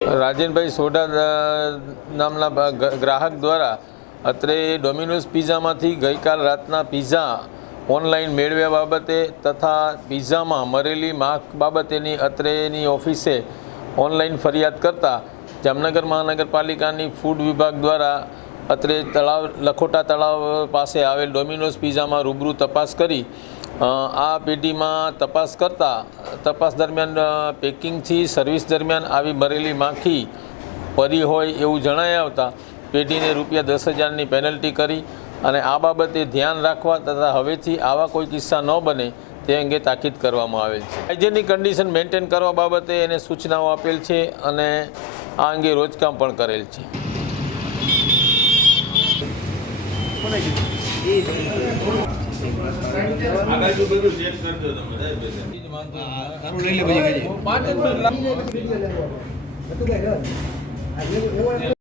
રાજનભાઈ સોઢા નામના ગ્રાહક દ્વારા અત્રે ડોમિનોઝ પિઝામાંથી ગઈકાલ રાતના પિઝા ઓનલાઈન મેળવ્યા બાબતે તથા પિઝામાં મરેલી માખ બાબતેની અત્રેની ઓફિસે ઓનલાઈન ફરિયાદ કરતા જામનગર મહાનગરપાલિકાની ફૂડ વિભાગ દ્વારા અત્રે લખોટા તળાવ પાસે આવેલ ડોમિનોઝ પિઝામાં રૂબરૂ તપાસ કરી આ પેઢીમાં તપાસ કરતા તપાસ દરમિયાન પેકિંગથી સર્વિસ દરમિયાન આવી મરેલી માખી પડી હોય એવું જણાઈ આવતા પેઢીને ₹10,000ની પેનલ્ટી કરી અને આ બાબતે ધ્યાન રાખવા તથા હવેથી આવા કોઈ કિસ્સા ન બને તે અંગે તાકીદ કરવામાં આવેલ છે। હાઇજેનિક કન્ડિશન મેન્ટેન કરવા બાબતે એને સૂચનાઓ આપેલ છે અને આ અંગે રોજકામ પણ કરેલ છે। આગળ